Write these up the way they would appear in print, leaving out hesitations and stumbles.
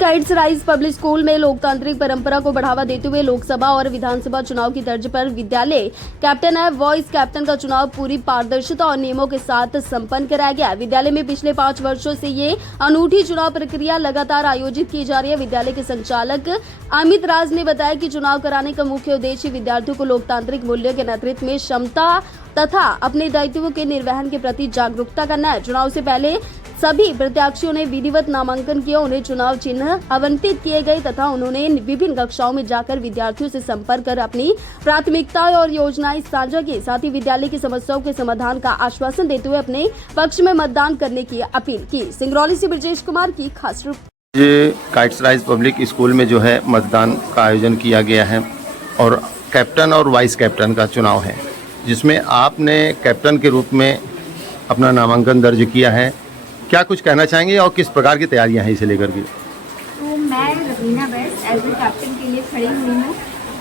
Guides rise public school में लोकतांत्रिक परंपरा को बढ़ावा देते हुए लोकसभा और विधानसभा चुनाव की तर्ज पर विद्यालय कैप्टन एवं वॉइस कैप्टन का चुनाव पूरी पारदर्शिता और नियमों के साथ संपन्न कराया गया। विद्यालय में पिछले 5 वर्षों से ये अनूठी चुनाव प्रक्रिया लगातार आयोजित की जा रही है। विद्यालय के संचालक अमित राज ने बताया कि चुनाव कराने का मुख्य उद्देश्य विद्यार्थियों को लोकतांत्रिक मूल्यों के नेतृत्व में क्षमता तथा अपने दायित्वों के निर्वहन के प्रति जागरूकता करना है। चुनाव से पहले सभी प्रत्याशियों ने विधिवत नामांकन किया, उन्हें चुनाव चिन्ह आवंटित किए गए तथा उन्होंने विभिन्न कक्षाओं में जाकर विद्यार्थियों से संपर्क कर अपनी प्राथमिकताएं और योजनाएं साझा की। साथ ही विद्यालय की समस्याओं के समाधान का आश्वासन देते हुए अपने पक्ष में मतदान करने की अपील की। सिंगरौली से ब्रजेश कुमार की खास report. Guides rise public school में जो है मतदान का आयोजन किया गया है और कैप्टन और वाइस कैप्टन का चुनाव है, जिसमें आपने कैप्टन के रूप में अपना नामांकन दर्ज किया है। क्या कुछ कहना चाहेंगे और किस प्रकार की तैयारियां हैं इसे लेकर के? तो मैं रवीना बैस एज ए कैप्टन के लिए खड़ी हुई हूँ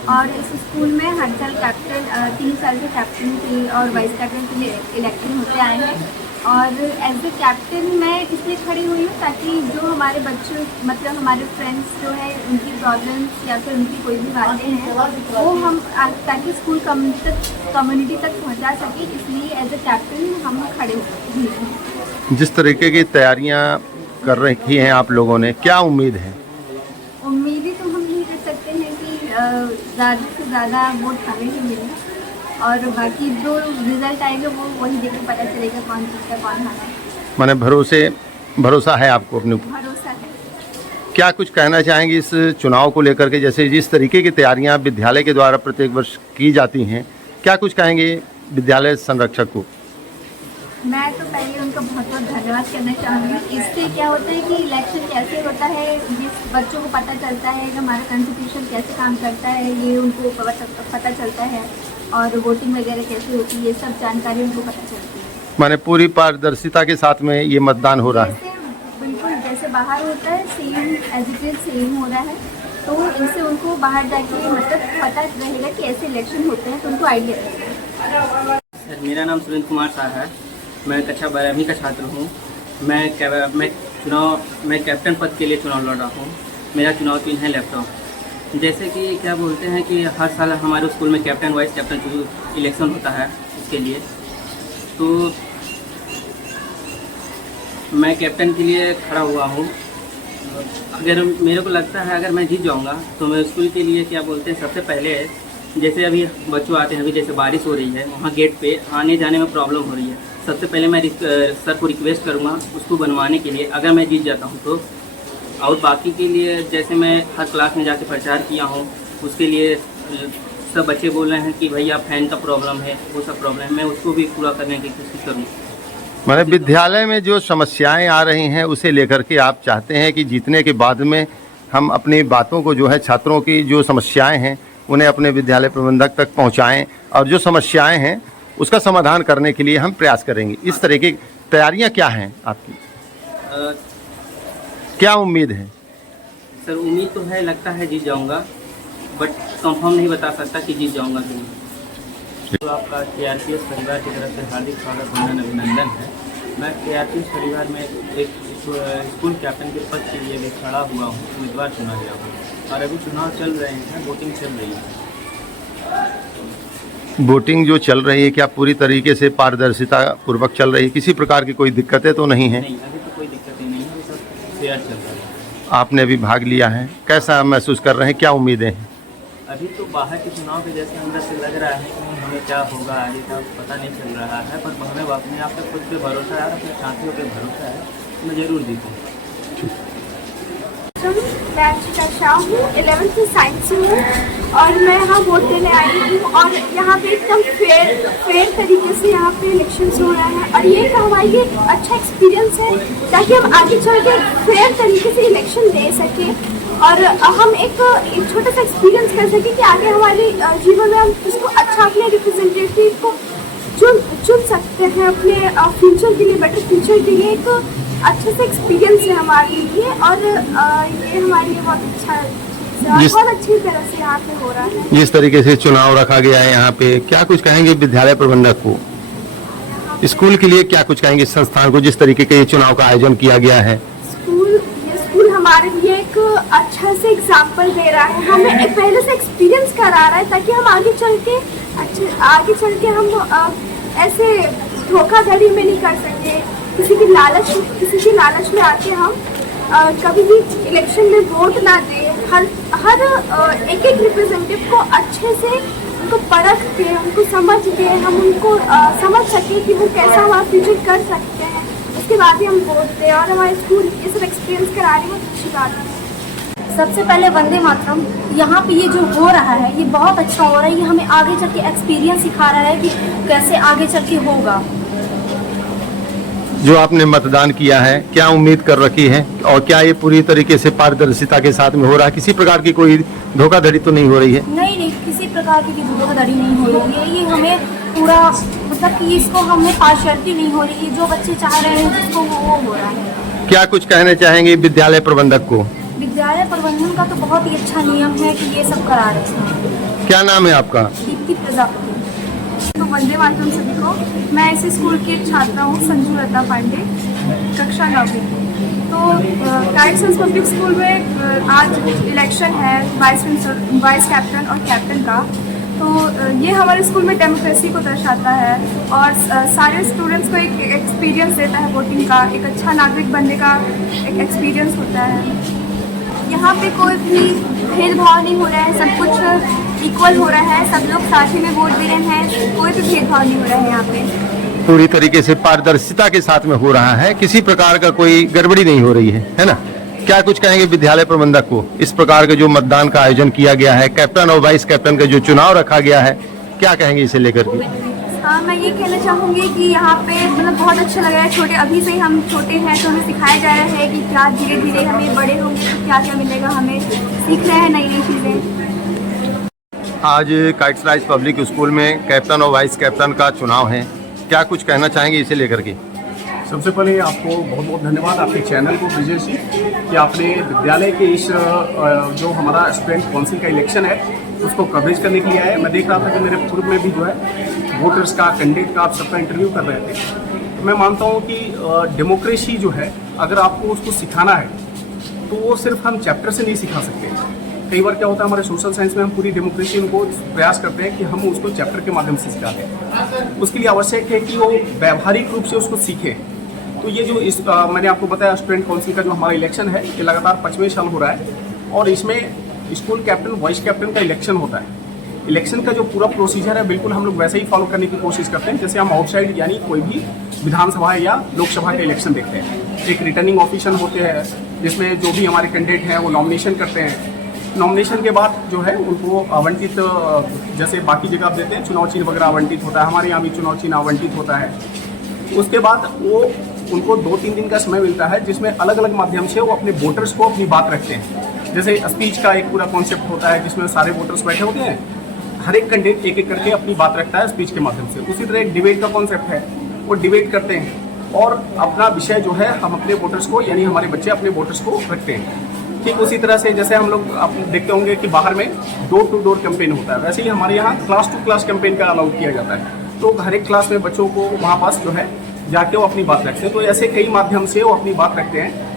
और इस स्कूल में हर साल कैप्टन 3 साल के कैप्टन की और वाइस कैप्टन के लिए इलेक्शन होते आए हैं। और एज ए कैप्टन मैं इसलिए खड़ी हुई हूँ ताकि जो हमारे बच्चे मतलब हमारे फ्रेंड्स जो है उनकी प्रॉब्लम्स या फिर उनकी कोई भी बातें हैं वो हम ताकि स्कूल कम्युनिटी तक पहुँचा सके, इसलिए एज ए कैप्टन हम खड़े हुए हैं। जिस तरीके की तैयारियां कर रखी हैं आप लोगों ने, क्या उम्मीद है? उम्मीदें तो हम यही कर सकते हैं कि ज़्यादा से ज़्यादा वोट हमें ही मिले और बाकी जो रिजल्ट आएगा वो वही देख के पता चलेगा कौन जीतता कौन हारा है। माने भरोसा है आपको अपने ऊपर? भरोसा है। क्या कुछ कहना चाहेंगे इस चुनाव को लेकर के, जैसे जिस तरीके की तैयारियां विद्यालय के द्वारा प्रत्येक वर्ष की जाती हैं, क्या कुछ कहेंगे विद्यालय संरक्षक को? मैं तो पहले उनका बहुत बहुत धन्यवाद करना चाहूँगी। इससे क्या होता है कि इलेक्शन कैसे होता है, जिस बच्चों को पता चलता है कि हमारा कॉन्स्टिट्यूशन कैसे काम करता है, ये उनको पता चलता है और वोटिंग वगैरह कैसे होती है, ये सब जानकारी उनको पता चलती है। माने पूरी पारदर्शिता के साथ में ये मतदान हो रहा है? बिल्कुल जैसे बाहर होता है same as it is same हो रहा है, तो इनसे उनको बाहर जाके मतलब पता रहेगा कि ऐसे इलेक्शन होते हैं तो उनको आइडिया रहेगा। सर मेरा नाम सुरेंद्र कुमार शाह है, मैं कक्षा 12वीं का छात्र हूँ। मैं कैप्टन पद के लिए चुनाव लड़ रहा हूँ। मेरा चुनाव चिन्ह है लैपटॉप। जैसे कि क्या बोलते हैं कि हर साल हमारे स्कूल में कैप्टन वाइस कैप्टन इलेक्शन होता है, इसके लिए तो मैं कैप्टन के लिए खड़ा हुआ हूँ। अगर मेरे को लगता है अगर मैं जीत जाऊँगा तो मैं स्कूल के लिए क्या बोलते हैं सबसे पहले जैसे अभी बच्चों आते हैं, अभी जैसे बारिश हो रही है वहाँ गेट पे आने जाने में प्रॉब्लम हो रही है, सबसे पहले मैं सर को रिक्वेस्ट करूँगा उसको बनवाने के लिए अगर मैं जीत जाता हूँ तो। और बाकी के लिए जैसे मैं हर क्लास में जाके प्रचार किया हूँ, उसके लिए सब बच्चे बोल रहे हैं कि भैया फैन का प्रॉब्लम है, वो सब प्रॉब्लम है, मैं उसको भी पूरा करने की कोशिश करूँ। माने विद्यालय में जो समस्याएं आ रही हैं उसे लेकर के आप चाहते हैं कि जीतने के बाद में हम अपनी बातों को जो है छात्रों की जो समस्याएं हैं उन्हें अपने विद्यालय प्रबंधक तक पहुंचाएं और जो समस्याएं हैं उसका समाधान करने के लिए हम प्रयास करेंगे। इस तरह की तैयारियां क्या हैं आपकी? क्या उम्मीद है? सर उम्मीद तो है, लगता है जीत जाऊंगा, बट कंफर्म नहीं बता सकता कि जीत जाऊंगा कि नहीं। तो आपका KRPS परिवार की तरफ से हार्दिक स्वागत वंदन अभिनंदन है। मैं KRPS परिवार में एक स्कूल कैप्टन के पद के लिए भी खड़ा हुआ हूँ, उम्मीदवार चुना गया हूँ और अभी चुनाव चल रहे हैं, वोटिंग चल रही है। वोटिंग जो चल रही है क्या पूरी तरीके से पारदर्शिता पूर्वक चल रही है? किसी प्रकार की कोई दिक्कतें तो नहीं है? नहीं, अभी तो कोई दिक्कतें नहीं है, सब फेयर चल रहा है। आपने अभी भाग लिया है, कैसा महसूस कर रहे हैं, क्या उम्मीदें हैं? अभी तो बाहर के चुनाव के जैसे अंदर से लग रहा है कि हमें क्या होगा आगे का पता नहीं चल रहा है, पर हमें अपने आप पे खुद पे भरोसा है, अपने साथियों पे भरोसा है, मैं ज़रूर जीतूँ। मैं अर्चिता शाह हूँ, 11th साइंस से हूँ और मैं यहाँ वोट देने आई हूँ और यहाँ पे एकदम फेयर तरीके से यहाँ पे इलेक्शंस हो रहा है और ये हमारे लिए अच्छा एक्सपीरियंस है ताकि हम आगे चल के फेयर तरीके से इलेक्शन दे सकें और हम एक छोटा सा एक्सपीरियंस कर सकें कि आगे हमारे जीवन में हम इसको अच्छा अपने रिप्रेजेंटेटिव को चुन सकते हैं अपने फ्यूचर के लिए, बेटर फ्यूचर के लिए। एक अच्छा सा एक्सपीरियंस है हमारे लिए और ये हमारे लिए बहुत अच्छा है, बहुत अच्छी तरह से यहाँ पे हो रहा है। जिस तरीके से चुनाव रखा गया है यहाँ पे, क्या कुछ कहेंगे विद्यालय प्रबंधक को? स्कूल के लिए क्या कुछ कहेंगे संस्थान को, जिस तरीके के ये चुनाव का आयोजन किया गया है? ये स्कूल हमारे लिए एक एग्जाम्पल दे रहा है, हमें पहले से एक्सपीरियंस करा रहा है, ताकि हम आगे चल के हम ऐसे धोखाधड़ी में नहीं कर सके, किसी की लालच में आके हम कभी भी इलेक्शन में वोट ना दें। हर एक रिप्रेजेंटेटिव को अच्छे से उनको परख के, उनको समझ के, हम उनको समझ सके कि वो कैसा हमारा फ्यूचर कर सकते हैं, उसके बाद ही हम वोट दें। और हमारे स्कूल ये सब एक्सपीरियंस करा रही है, बहुत अच्छी बात है। सबसे पहले वंदे मातरम। यहाँ पे ये जो हो रहा है ये बहुत अच्छा हो रहा है, ये हमें आगे चल के एक्सपीरियंस सिखा रहा है कि कैसे आगे चल के होगा। जो आपने मतदान किया है, क्या उम्मीद कर रखी है और क्या ये पूरी तरीके से पारदर्शिता के साथ में हो रहा है? किसी प्रकार की कोई धोखाधड़ी तो नहीं हो रही है? नहीं, किसी प्रकार की धोखाधड़ी नहीं हो रही है। ये हमें पूरा मतलब कि इसको हमें पार्शियलिटी नहीं हो रही है, जो बच्चे चाह रहे हैं जिसको वो हो रहा है। क्या कुछ कहना चाहेंगे विद्यालय प्रबंधक को? विद्यालय प्रबंधन का तो बहुत ही अच्छा नियम है कि ये सब करा रहे हैं। क्या नाम है आपका? दीप्ति प्रजापति। तो वंदे मातरम सभी को। मैं इस स्कूल की एक छात्रा हूँ, संजू लता पांडे, कक्षा 9वीं। तो काइट्स पब्लिक स्कूल में आज इलेक्शन है वाइस कैप्टन और कैप्टन का। तो ये हमारे स्कूल में डेमोक्रेसी को दर्शाता है और सारे स्टूडेंट्स को एक एक्सपीरियंस देता है वोटिंग का, एक अच्छा नागरिक बनने का एक एक्सपीरियंस होता है। यहाँ पे कोई भी भेदभाव नहीं हो रहा है, सब कुछ इक्वल हो रहा है, सब लोग साथ ही में वोट दे रहे हैं, कोई भी भेदभाव नहीं हो रहा है यहाँ पे। पूरी तरीके से पारदर्शिता के साथ में हो रहा है, किसी प्रकार का कोई गड़बड़ी नहीं हो रही है ना? क्या कुछ कहेंगे विद्यालय प्रबंधक को? इस प्रकार का जो मतदान का आयोजन किया गया है, कैप्टन और वाइस कैप्टन का जो चुनाव रखा गया है, क्या कहेंगे इसे लेकर के? हाँ, मैं ये कहना चाहूँगी कि यहाँ पे मतलब बहुत अच्छा लग रहा है। अभी से ही हम छोटे हैं तो हमें सिखाया जा रहा है कि क्या धीरे धीरे हमें बड़े होंगे तो क्या क्या मिलेगा, हमें सीख रहे हैं नई नई चीज़ें। आज काइट्स राइज पब्लिक स्कूल में कैप्टन और वाइस कैप्टन का चुनाव है, क्या कुछ कहना चाहेंगे इसे लेकर के? सबसे पहले आपको बहुत बहुत धन्यवाद आपके चैनल को विजय जी कि आपने विद्यालय के इस जो हमारा स्टूडेंट काउंसिल का इलेक्शन है उसको कवरेज करने के लिए आए। मैं देख रहा था कि मेरे पूर्व में भी जो है वोटर्स का, कैंडिडेट का आप सबका इंटरव्यू कर रहे थे। मैं मानता हूँ कि डेमोक्रेसी जो है अगर आपको उसको सिखाना है तो वो सिर्फ हम चैप्टर से नहीं सिखा सकते। कई बार क्या होता है हमारे सोशल साइंस में हम पूरी डेमोक्रेसी को प्रयास करते हैं कि हम उसको चैप्टर के माध्यम से सिखाते हैं। उसके लिए आवश्यक है कि वो व्यावहारिक रूप से उसको सीखे। तो ये जो मैंने आपको बताया स्टूडेंट काउंसिल का जो हमारा इलेक्शन है ये लगातार 5वें साल हो रहा है और इसमें स्कूल कैप्टन वाइस कैप्टन का इलेक्शन होता है। इलेक्शन का जो पूरा प्रोसीजर है बिल्कुल हम लोग वैसे ही फॉलो करने की कोशिश करते हैं जैसे हम आउटसाइड यानी कोई भी विधानसभा या लोकसभा का इलेक्शन देखते हैं। एक रिटर्निंग ऑफिसर होते हैं जिसमें जो भी हमारे कैंडिडेट हैं वो नॉमिनेशन करते हैं। नॉमिनेशन के बाद जो है उनको आवंटित, जैसे बाकी जगह आप देते हैं चुनाव चिन्ह वगैरह आवंटित होता है, हमारे यहाँ भी चुनाव चिन्ह आवंटित होता है। उसके बाद वो उनको 2-3 दिन का समय मिलता है जिसमें अलग अलग माध्यम से वो अपने वोटर्स को अपनी बात रखते हैं। जैसे स्पीच का एक पूरा कॉन्सेप्ट होता है जिसमें सारे वोटर्स बैठे होते हैं, हर एक कैंडिडेट एक एक करके अपनी बात रखता है स्पीच के माध्यम से। उसी तरह एक डिबेट का कॉन्सेप्ट है, वो डिबेट करते हैं और अपना विषय जो है हम अपने वोटर्स को यानी हमारे बच्चे अपने वोटर्स को रखते हैं। ठीक उसी तरह से जैसे हम लोग आप देखते होंगे कि बाहर में डोर टू डोर कैंपेन होता है, वैसे ही हमारे यहाँ क्लास टू क्लास कैंपेन का अलाउ किया जाता है। तो हर एक क्लास में बच्चों को वहाँ पास जो है जाके वो अपनी बात रखते हैं। तो ऐसे कई माध्यम से वो अपनी बात रखते हैं।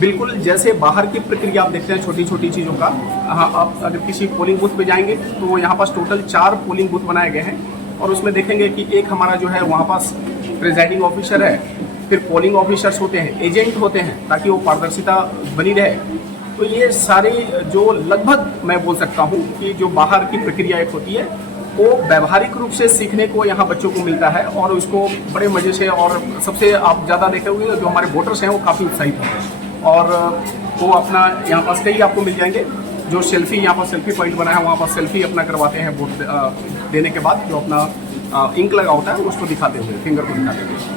बिल्कुल जैसे बाहर की प्रक्रिया आप देखते हैं छोटी छोटी चीज़ों का। हाँ, आप अगर किसी पोलिंग बूथ पे जाएंगे तो यहाँ पास टोटल 4 पोलिंग बूथ बनाए गए हैं और उसमें देखेंगे कि एक हमारा जो है वहाँ पास प्रिजाइडिंग ऑफिसर है, फिर पोलिंग ऑफिसर्स होते हैं, एजेंट होते हैं ताकि वो पारदर्शिता बनी रहे। तो ये सारे जो लगभग मैं बोल सकता हूँ कि जो बाहर की प्रक्रिया एक होती है वो व्यावहारिक रूप से सीखने को यहाँ बच्चों को मिलता है और उसको बड़े मज़े से, और सबसे आप ज़्यादा देखे हुए जो हमारे वोटर्स हैं वो काफ़ी उत्साहित होते हैं और वो अपना यहाँ पास कई आपको मिल जाएंगे जो सेल्फी, यहाँ पर सेल्फी पॉइंट बना है वहाँ पर सेल्फी अपना करवाते हैं वोट देने के बाद, जो अपना इंक लगा होता है उसको दिखाते हुए, फिंगर को दिखाते हुए।